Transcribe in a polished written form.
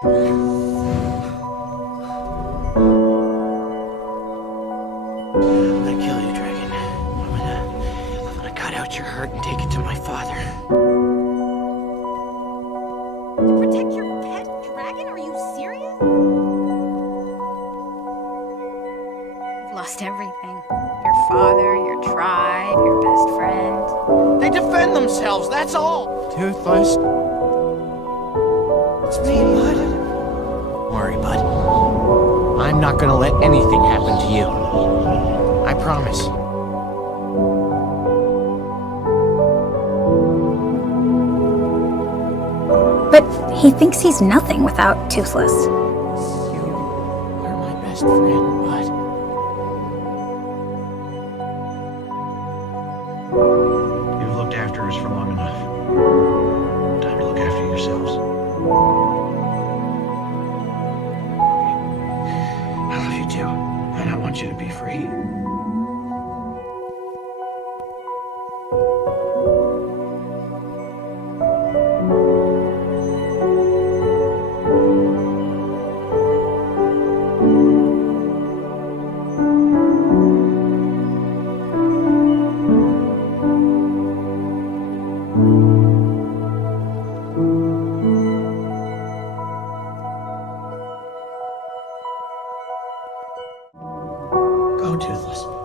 I'm gonna kill you, Dragon. I'm gonna cut out your heart and take it to my father. To protect your pet dragon? Are you serious? You've lost everything. Your father, your tribe, your best friend. They defend themselves, that's all! Toothless. It's me, bud. Don't worry, bud. I'm not gonna let anything happen to you. I promise. But he thinks he's nothing without Toothless. You are my best friend, bud. You've looked after us for long enough. Time to look after yourselves. I love you too, and I want you to be free. Go, Toothless.